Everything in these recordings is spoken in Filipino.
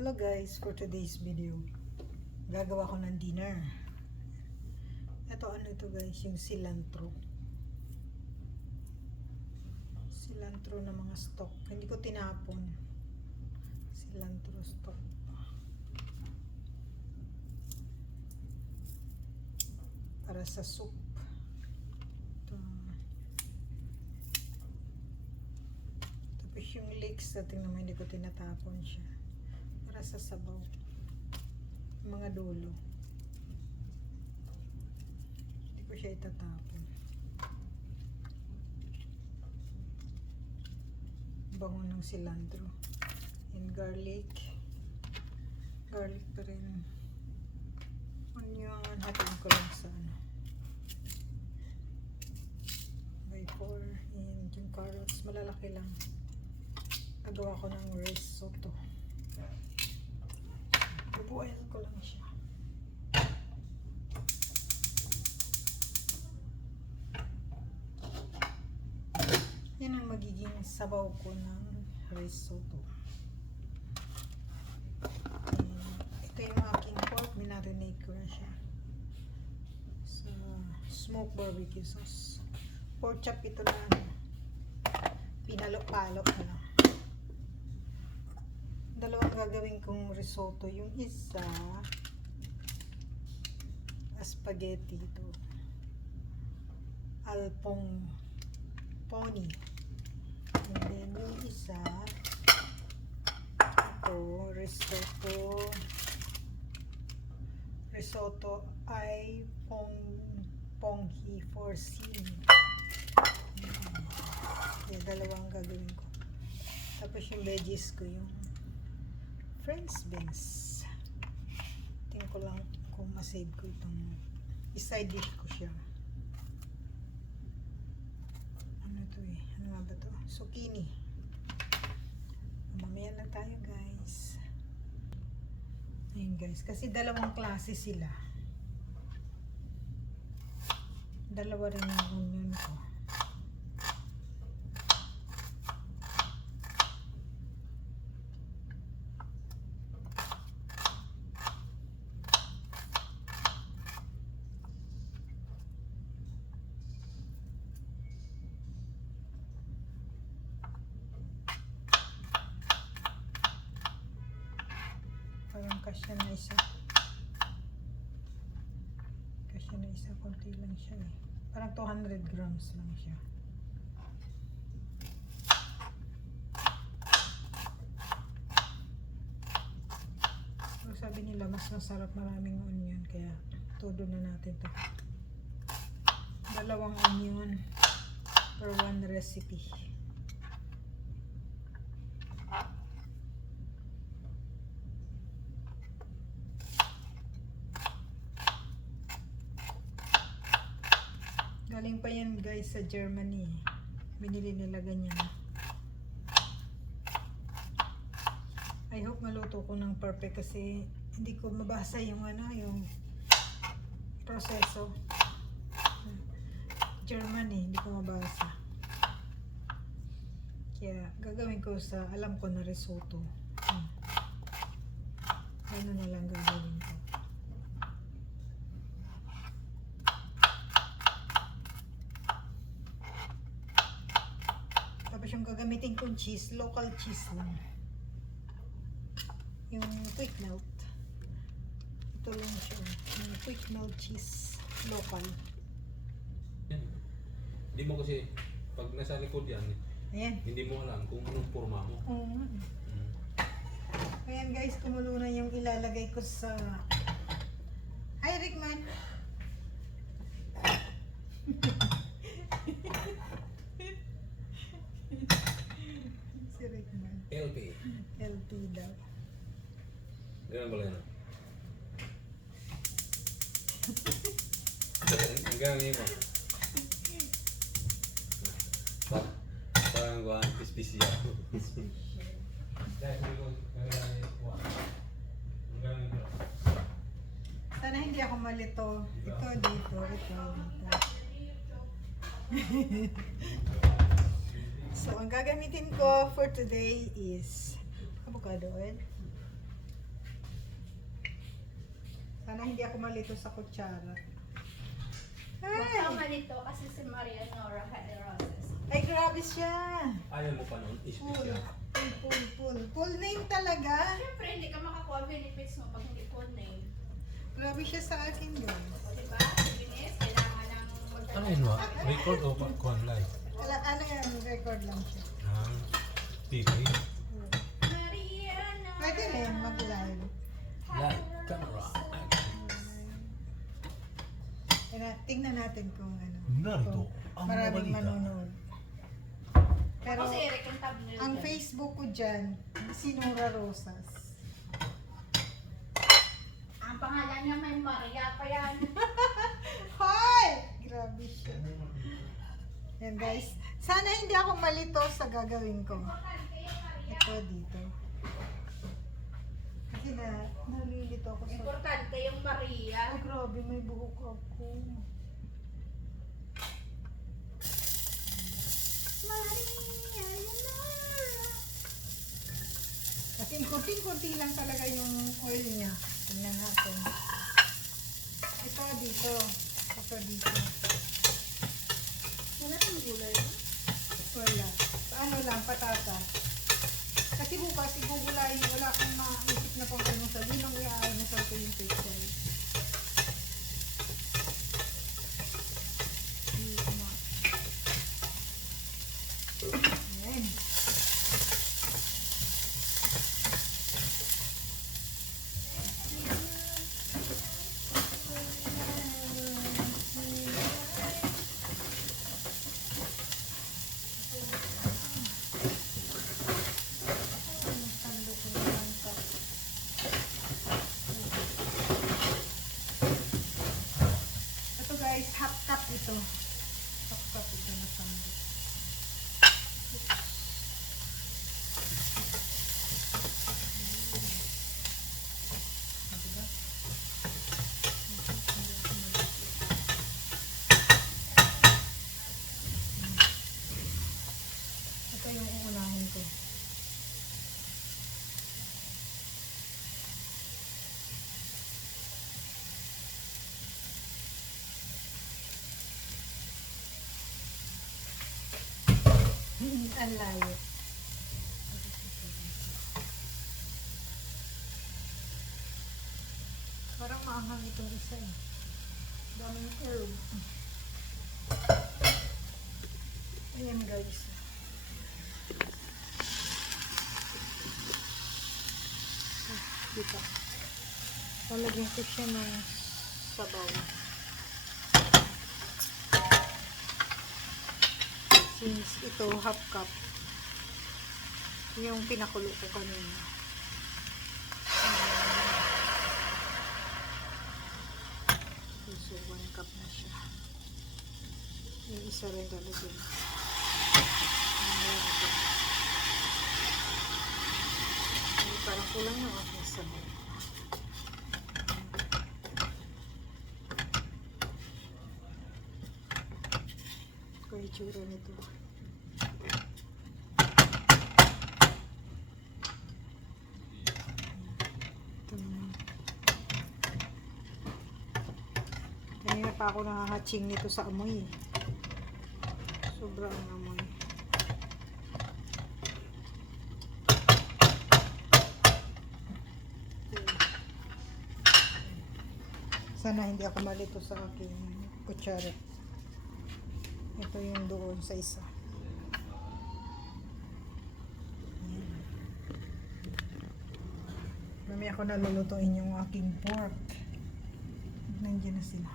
Hello guys, for today's video gagawa ko ng dinner. Ito ano ito guys, yung cilantro na mga stock, hindi ko tinapon. Cilantro stock para sa soup. Ito. Tapos yung leeks, tingnan mo, hindi ko tinatapon siya para sa sabaw, mga dulo hindi ko siya itatapon. Bango ng cilantro and garlic pa rin, onion, hatiin ko lang sa ano by 4, and yung carrots malalaki lang, nagawa ko ng risotto. Bubuhayin ko lang siya. Yan ang magiging sabaw ko ng risotto. Ito yung aking pork, minarinate ko na siya sa smoked barbecue sauce. Pork chop ito na pinalo-palo ko na. Dalawang gagawin kong risotto. Yung isa spaghetti ito, alpong pony, and then yung isa ito risotto ay ponghi for sin. Dalawang gagawin ko. Tapos yung veggies ko, yung French beans. Tingnan ko lang kung masave ko itong side dish ko siya. Ano to eh? Ano nga ba to? Zucchini. Mamaya lang tayo guys. Ayun guys. Kasi dalawang klase sila. Dalawa rin yung onion ko. Parang kasya na isa. Konti lang siya eh. Parang 200 grams lang siya. So, sabi nila mas masarap maraming onion, kaya todo na natin to. Dalawang onion per one recipe. Galing pa yan guys sa Germany. Binili nila ganyan. I hope maluto ko ng perfect kasi hindi ko mabasa yung yung proseso. Germany, hindi ko mabasa. Kaya gagawin ko sa alam ko na risotto. Ano na lang gagawin ko. Tapos yung gagamitin kong cheese, local cheese lang. Yung quick melt. Ito lang siya. Yung quick melt cheese, local. Hindi mo kasi, pag nasa likod yan, Ayan. hindi mo alam kung anong forma mo. Oo. Ayan guys, kumulo na yung ilalagay ko sa... Hi Rickman! Si Rickman. LP. LP daw. Ganun pala yan. Hanggang ngayon mo. Parang guwan, pispisi ako. Sana hindi ako malito. Ito dito, ito dito. So, ang gagamitin ko for today is avocado oil. Sana hindi ako malito sa kutsara. Huwag Ay! ka malito kasi si Maria Nora Roses. Ay, grabe siya. Ayaw mo pa nun, Full. special. Full name talaga. Siyempre, hindi ka makakuha benefits mo pag hindi full name. Grabe siya sa akin guys. O diba? Si Binis, kailangan ng magdala. Ano yun, record o kuhan live? Ano yan, record lang siya. Ah, TV. Maria Nora. Pwede rin mag-live. Live camera. Tingnan natin kung ano. Narito kung ang maraming balita. manonood. Pero Ako si Eric ang thumbnail ang dyan. Facebook ko dyan, si Nora Rosas. Ang pangalan niya may Maria pa yan. Hoy! Grabe siya. Yan guys. Sana hindi ako malito sa gagawin ko. Ito dito. Kasi nalilito ako sa... Importante yung Maria. Ay, grabe, may buhok ako. Maria Nora. Kasi kunting-kunti lang talaga yung oil niya. Tingnan natin. Ito dito. Ito dito. Wala yung gulay. Wala. Ano lang, patata. Kasi bukas, igugulay, wala akong maisip na pang almusal. Yun ang i-almusal ko yung pechay. Ayan. Ito guys, half cup ito. Half cup ito na sandok. Diba? Ito yung uunahin ko. Ang layo. Parang maanghang itong isa eh. Daming herb. Ayan guys. Dito. Lalagyan ko siya ng sabaw. Since ito half cup yung pinakulo ko kanina. So 1 cup na siya. Yung isa rin lalagyan. Parang kulang yung aking sabaw. Ito yung itsura nito. Ito naman. Kanina pa ako nakahatching nito sa amoy. Sobrang amoy. Sana hindi ako malito sa aking kutsara. Ito yung doon sa isa. Ayan. Mamaya ako nalulutuin yung aking pork. Nandiyan na sila.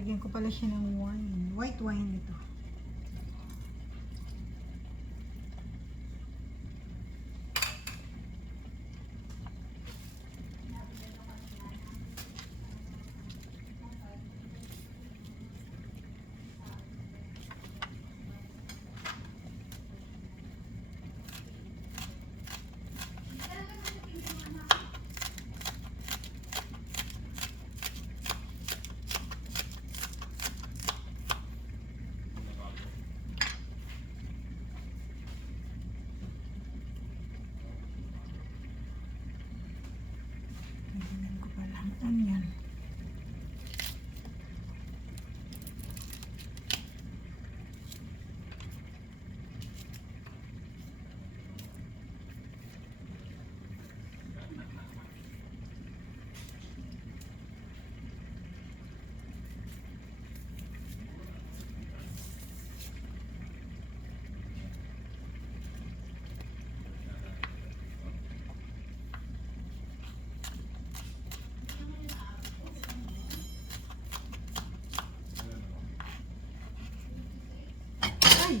Lalagyan ko pala siya ng wine. White wine ito. Lalagyan ko pala ng onion. Ay!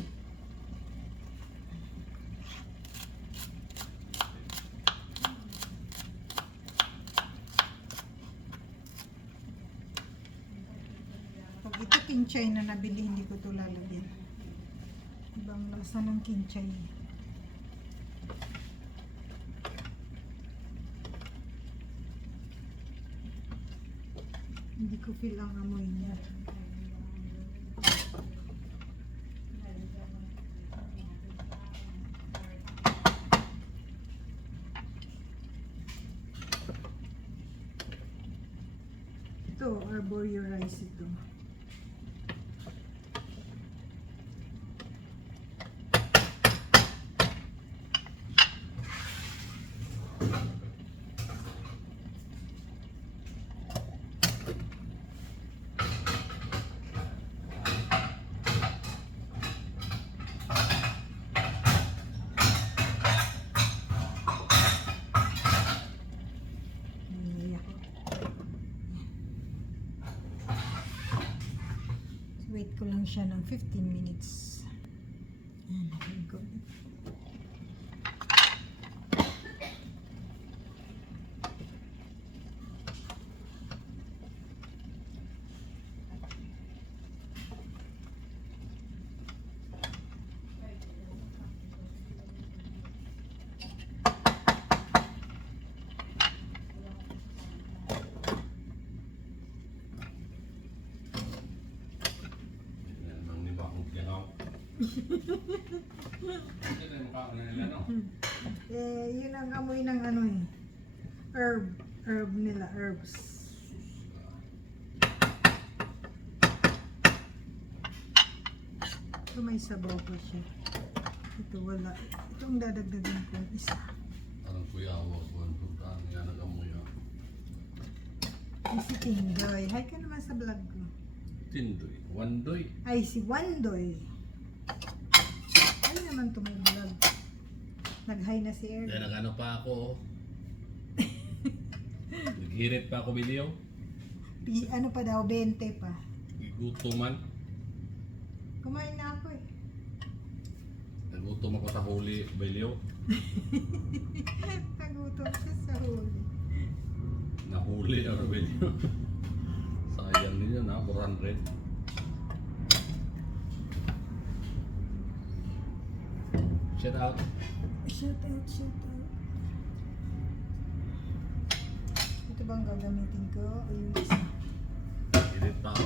Pag ito kinchay na nabili, hindi ko ito lalagyan. Ibang lasa ng kinchay. Hindi ko feel ang amoy niya. Ito, arborio rice ito. Iyak. Wait ko lang siya ng 15 minutes. Ayan, very good. Yun ang amoy ng ano eh. Herb nila, herbs. Ito may sabaw pa siya. Ito wala. Ito ang dadagdagan ko isa. Parang kuya ako, buwan yan nag-amoy ako. Ay, si Tindoy. Hi ka naman sa vlog ko. Tindoy, Wandoy. Ay, si Wandoy. Ay naman to may vlog. Nag-hi na si Dahil Ernie. nag-ano pa ako. Naghirit pa ako video. Ano pa daw, 20 pa. Gutuman. Kumain na ako eh. Nagutom ako sa huli video. Nagutom siya sa huli. Nahuli ako video. Sayang din yun ha, 400. Shout out. Shout out, shout out. Ito bang gagamitin ko? O yung isa? Hirit pa ako.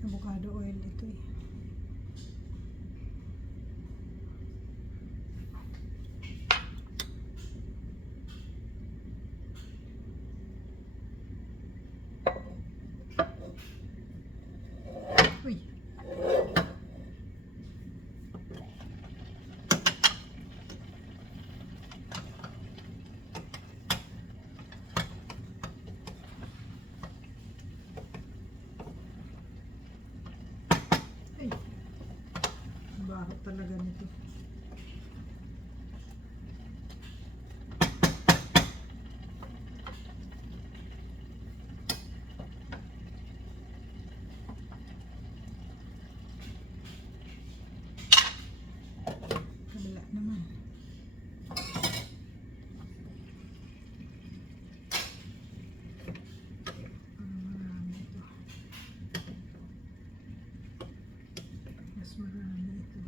Avocado oil ito eh. Uy. nakakatakot talaga nito. Kabila naman. Marami ito. Mas marami ito.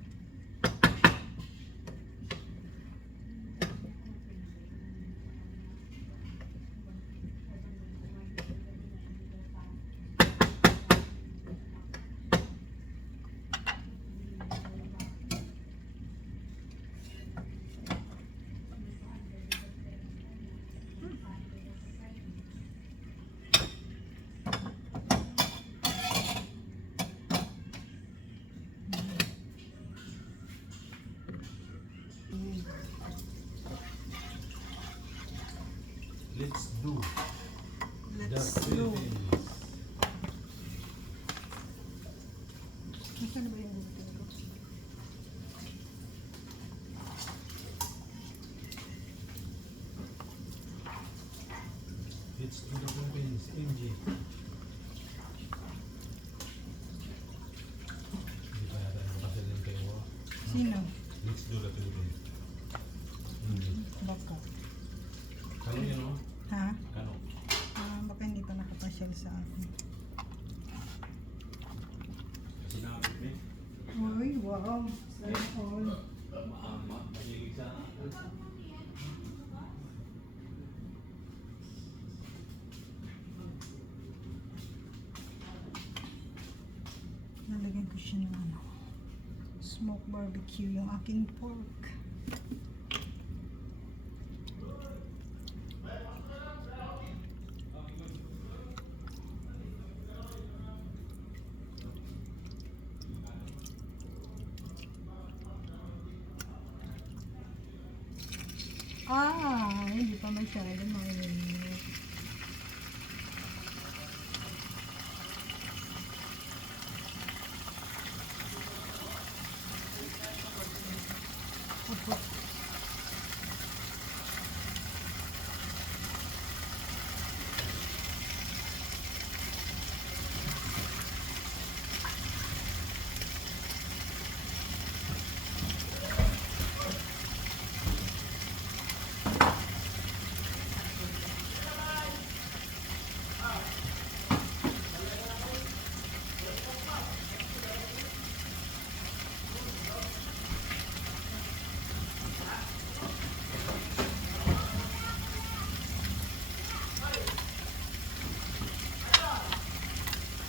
Let's do Let's the go. Philippines. Nasaan na ba yung gusto ko? Let's do the Philippines. MG. Hindi pa yata nakapasilin kayo. Sino? Let's do the Philippines. Baka. Kano yun o? Ha? Kano? Baka hindi pa nakapasyal sa akin. Sinabit mo Uy, wow. Sana all. Mahilig sa Nalagyan ko siya ng ano, smoke barbecue, yung aking pork. Hindi pa masyado mainit. Opo.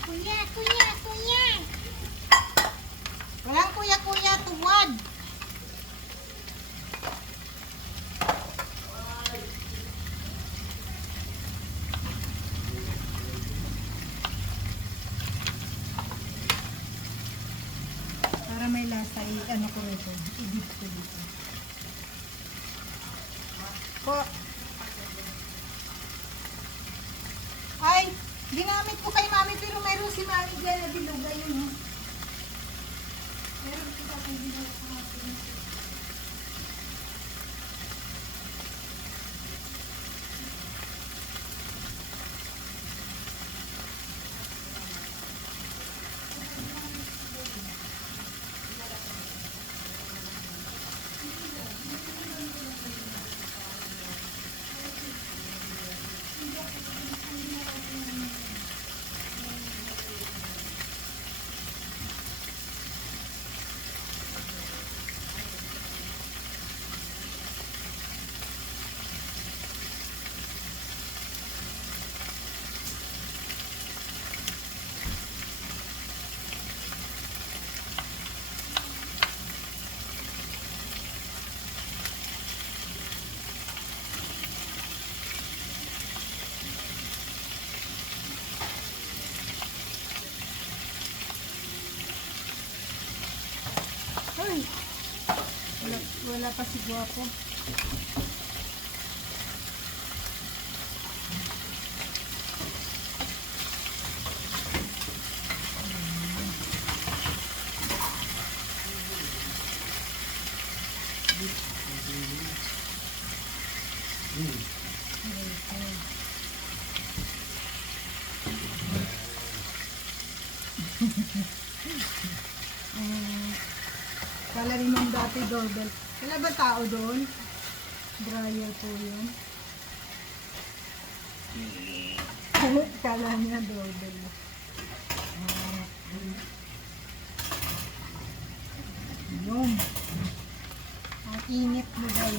Kuya, kuya, kuya. Walang kuya, kuya, tuwad. Para may lasa, ano ko ito, i-dip ko dito. Po. Ay, ginamit ko kay mami pero meron si mami dyan na biluga yun. Meron ko pa kay biluga sa akin. Ay, wala pa si Guwapo. Kala rin yung dati doorbell. Wala ba tao doon? Dryer po yun. Kala niya doorbell. Yun. Ang init mo daw.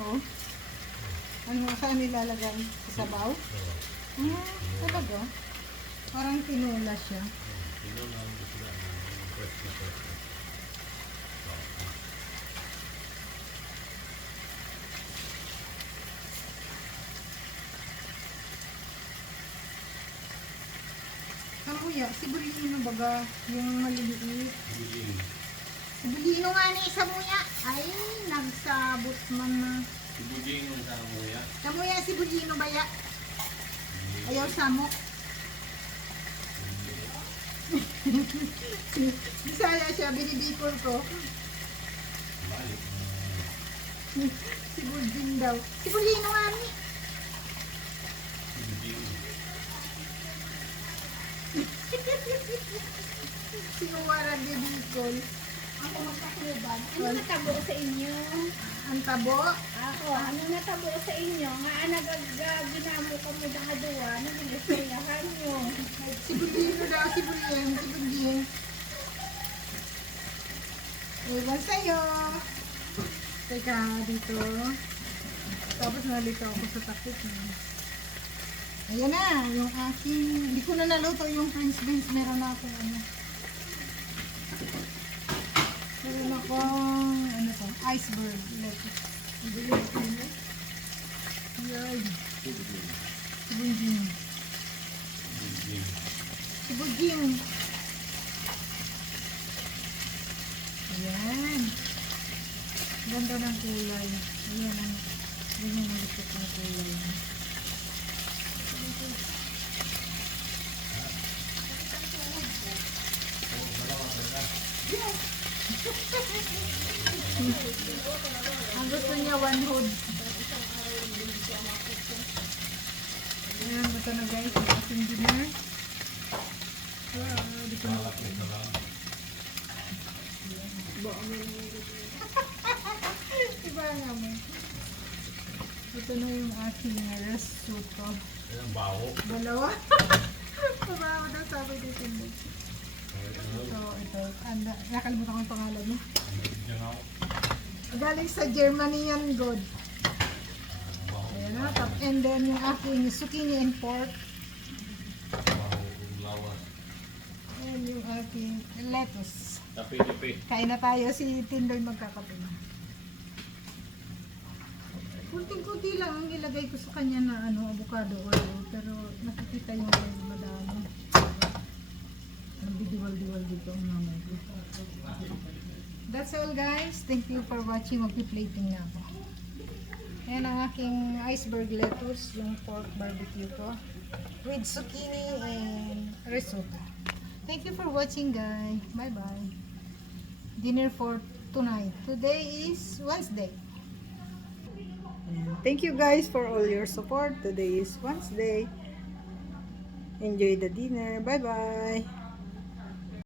Oh. Ano saan nilalagay? Sa sabaw? Talaga? Parang tinula siya. Kuya, sibulino baga, yung maliliit. Sibulino nga ni isa muya. Ay, nagsabot man na. Sibuging yung kamuya. Kamuya, sibulino ba ya? Ayaw samok. Bisaya siya, binibikol ko. Sibulino daw. Sibulino nga ni. Sinuwaran bibikol. Ako magkakuluban. Ano natabo sa inyo? Ang tabo. Ako, ano natabo sa inyo? Nga nagaginamo ka mo na kaduwa. Nagilisayahan nyo. Sibulino daw, sibulin. Ewan sa'yo. Teka, dito. Tapos nalito ako sa takip. Ayan na, yung aking, hindi ko na naluto yung French beans. Meron na akong ano. Meron akong, ano to, iceberg. Ayan. Sibugin. Ayan. Ganda ng kulay. Ayan ang, ganyan ang gusto kong kulay. Ang gusto niya one hood. Ayan, ito na guys, ang ating dinner. Dito na. Diba nga mo? Ito na yung aking risotto. Ang baho. Dalawa. Mabaho daw sabi ni Tindo. So, ito. Nakalimutan ko yung pangalan niya. Galing sa Germany yan, good. Ayan na. And then yung aking zucchini and pork. And yung aking lettuce. Tapi-tapi. Kain na tayo. Si Tindoy magkakape na. Kunting-kunti lang ang ilagay ko sa kanya na ano, avocado oil. Pero nakikita yung madami. Ang bidiwal-diwal dito ang mamay ko. That's all guys. Thank you for watching. Magpi-plating na ako. Ayan ang aking iceberg lettuce, yung pork barbecue ko. With zucchini and risotto. Thank you for watching, guys. Bye-bye. Dinner for tonight. Today is Wednesday. Ayan. Thank you guys for all your support. Today is Wednesday. Enjoy the dinner. Bye-bye.